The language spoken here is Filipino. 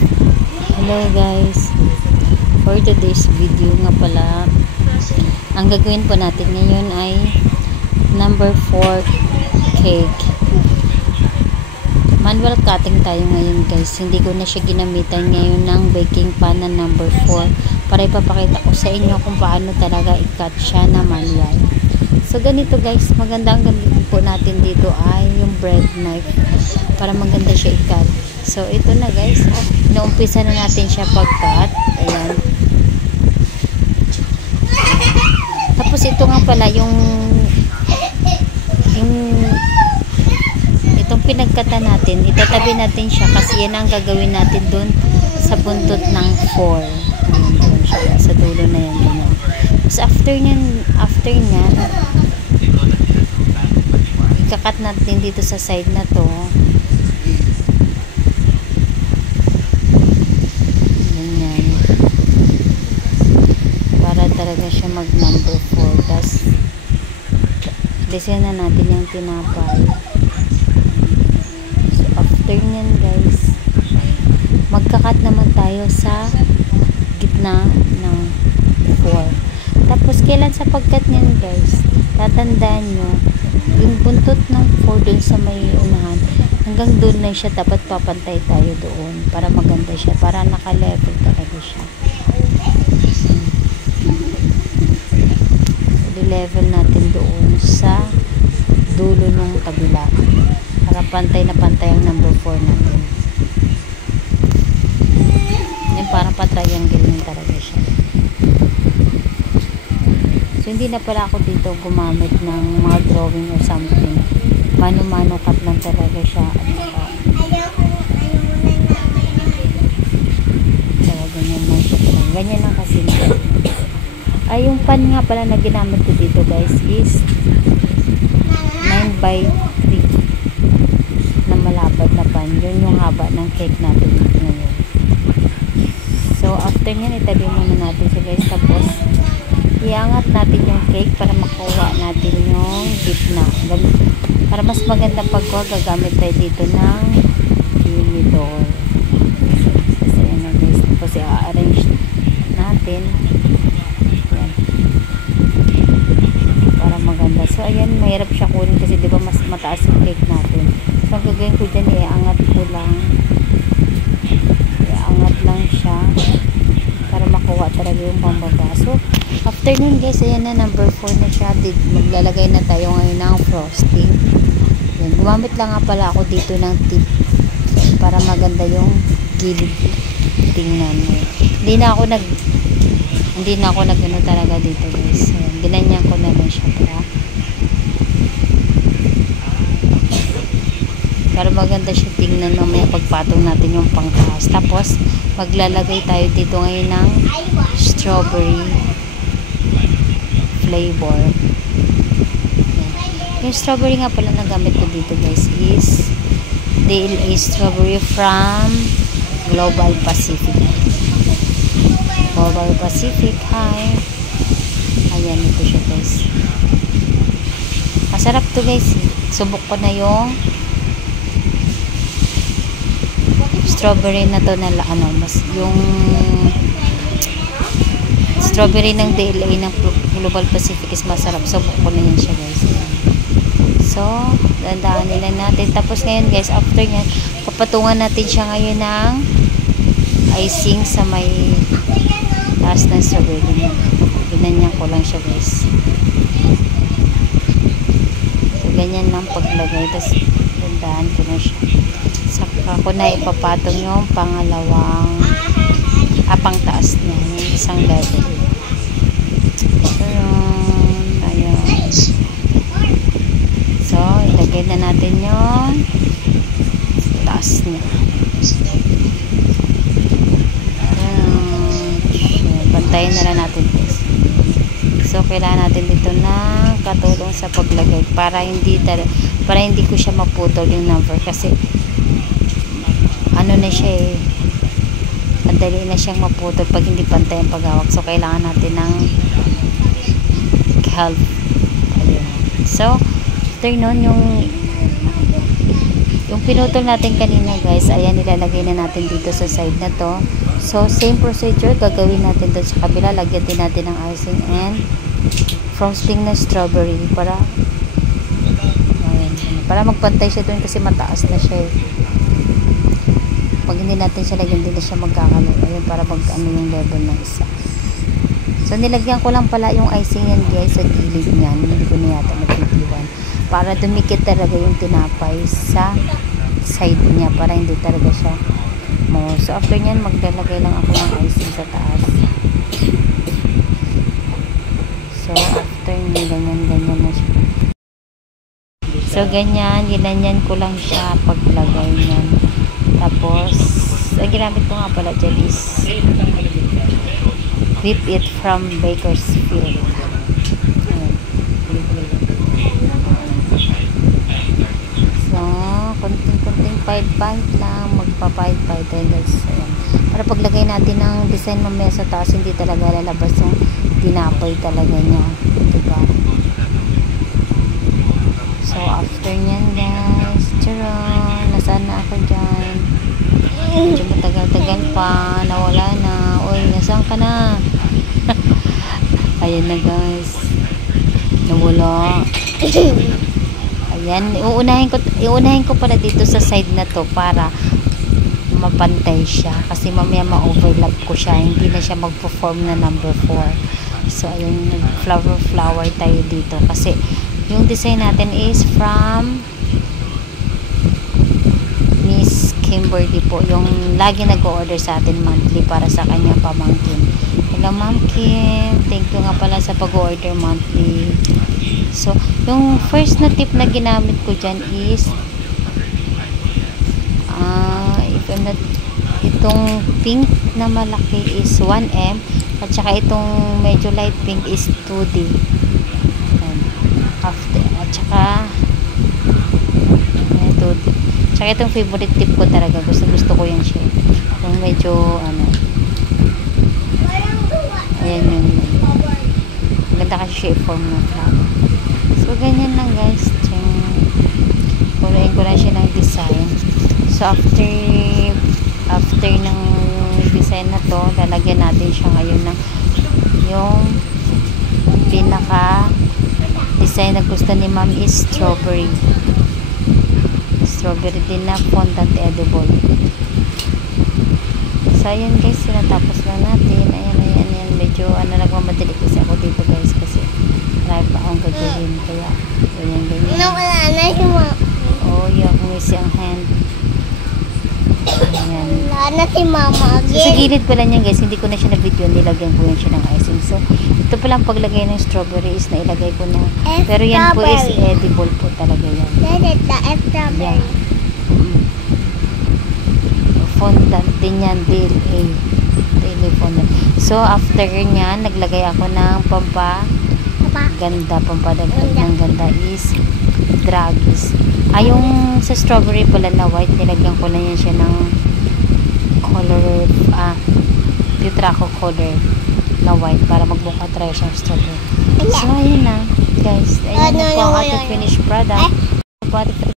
Hello guys, for today's video nga pala, ang gagawin po natin ngayon ay number 4 cake. Manual cutting tayo ngayon guys, hindi ko na siya ginamitan ngayon ng baking pan na number 4 para ipapakita ko sa inyo kung paano talaga i-cut siya na manual. So ganito guys, magandang gamitin po natin dito ay yung bread knife para maganda siya i-cut. So ito na guys, naumpisa na natin siya pag-cut. Ayan. Tapos ito nga pala yung itong pinagkata natin, itatabi natin siya kasi yan ang gagawin natin dun sa buntot ng 4. Ayan, siya, sa dulo na yan. Ganyan. Tapos after nyan, ikakat natin dito sa side na to. Ganyan. Para talaga siya mag number 4. Tapos design na natin yung tinapay. So after nyan guys, magkakat naman tayo sa gitna ng 4. Tapos kailan sa pagkat nyan guys, tatandaan nyo yung buntot ng 4 dun sa may unahan, hanggang dun na siya, dapat papantay tayo doon para maganda siya, para naka-level talaga siya. I-level natin doon sa dulo ng kabila para pantay na pantay ang number 4 natin. Yan, parang pa-triangle din talaga siya. So hindi na pala ako dito gumamit ng mga drawing or something. Mano-mano cut lang talaga siya. So ganyan lang siya. Ganyan lang kasi. Ay, yung pan nga pala na ginamit ko dito guys is 9x3 na malapad na pan. Yun yung haba ng cake natin ngayon. So after nyan, itabi muna natin siya guys. Tapos iangat natin yung cake para makuha natin yung gitna. Para mas magandang pagkuha, gagamit tayo dito ng humidor. So yan na guys. Tapos i-arrange natin. Yan. Para maganda. So ayan, mahirap siya kunin kasi diba mas mataas yung cake natin. So ang gagawin ko dyan, iangat ko lang. Iangat lang siya para makuha talaga yung pambaba. So after nun guys, ayan na, number 4 na siya. Maglalagay na tayo ngayon ng frosting. Yan. Gumamit lang nga pala ako dito ng tip para maganda yung gilid. Tingnan mo. Hindi na ako nag ano talaga dito guys. Ayan. Ginanyan ko na lang siya para maganda siya tingnan mamaya pagpatong natin yung pangtaas. Tapos maglalagay tayo dito ngayon ng strawberry flavor. Yung strawberry nga pala na gamit ko dito guys is DLA strawberry from Global Pacific. Global Pacific, hi. Ayan, ito siya guys. Masarap to guys. Subok ko na yung strawberry na to na ano, mas yung strawberry ng DLA ng Global Pacific is masarap. Subok ko na yan siya guys. So dandaan nila natin. Tapos ngayon guys, after nyan, papatungan natin siya ngayon ng icing sa may taas ng strawberry. Ginanyan ko lang siya guys. So ganyan lang paglagay. Tapos dandaan ko na siya. Saka ko na ipapatong yung pangalawang pang taas niya, yung isang level. Ayan. So ilagay na natin yung taas niya. Bantayan na lang natin guys. So kailangan natin dito ng katulong sa paglagay para hindi ko siya maputol yung number kasi ano na siya eh, madali na siyang maputol pag hindi pantay ang paghawak. So kailangan natin ng help. Ayun. So after nun, yung Yung pinutol natin kanina guys, ayan, nilalagay na natin dito sa side na to. So, same procedure, gagawin natin doon sa kabila. Lagyan din natin ng icing and frosting na strawberry para ayan, para magpantay siya doon kasi mataas na siya eh. Pag hindi natin siya lagyan, din na siya magkakalo. Ayun, para mag-ano yung level ng isa. So, nilagyan ko lang pala yung icing yan guys sa gilid niyan. Hindi ko na yata natigiwan. Para dumikit talaga yung tinapay sa side niya. Para hindi talaga siya mo. So, after nyan, maglalagay lang ako ng icing sa taas. So, after nyan, ganyan na siya. So, ganyan. Ginanyan ko lang siya paglagay nyan. Tapos, ang ginamit ko nga pala dyan is whip it from Bakersfield. Ayan. So, konting-konting pahit-pahit lang. Magpapahit-pahit tayo guys. Ayan. Para paglagay natin ng design mamaya sa taas, hindi talaga lalabas yung tinapay talaga niya. Diba? So, after nyan guys, charon, nasaan na ako dyan? Medyo matagal-tagal pa, nawala na. Uy, nasaan ka na? Ayan na guys, nawala. Ayan, iunahin ko pala dito sa side na to para mapantay siya, kasi mamaya ma-overlap ko siya, hindi na siya mag-perform na number 4. So ayan, flower tayo dito kasi yung design natin is from Miss Kimberly po, yung lagi nag-order sa atin monthly para sa kanya pamangkin. Hello Ma'am Kim, thank you nga pala sa pag-order monthly. So yung first na tip na ginamit ko dyan is itong pink na malaki is 1M at saka itong medyo light pink is 2D. After, at saka 2D. Tsaka itong favorite tip ko talaga, gusto ko yan siya, yung medyo ano, ayan yun, maganda kasi siya i-form ng flower. So ganyan lang guys, pulayin ko lang siya ng design. So after ng design na to, lalagyan natin siya ngayon ng yung pinaka design na gusto ni ma'am is strawberry din na fondant edible. So ayan guys, sinatapos na natin. Ayan, medyo nagmamadali kasi ako dito guys kasi marami pa akong gagawin, kaya ganyan Wala na si mama. oh yung messy ang hand. Ayan. Wala na si mama So, sa gilid pala niyan guys, hindi ko na siya na video, nilagyan ko yan siya ng icing. So ito palang paglagay ng strawberry is na ilagay ko na, pero yan po is edible po talaga yan. Strawberry. Yan. Fondant din yan, daily fondant. So after nyan, naglagay ako ng pampadagdag ng ganda is dragis. Yung sa strawberry pala na white, nilagyan ko na yan siya ng color, putraco color na white para magmukha tayo siyang strawberry. So ayun na guys, ayun na po ang ating finished product.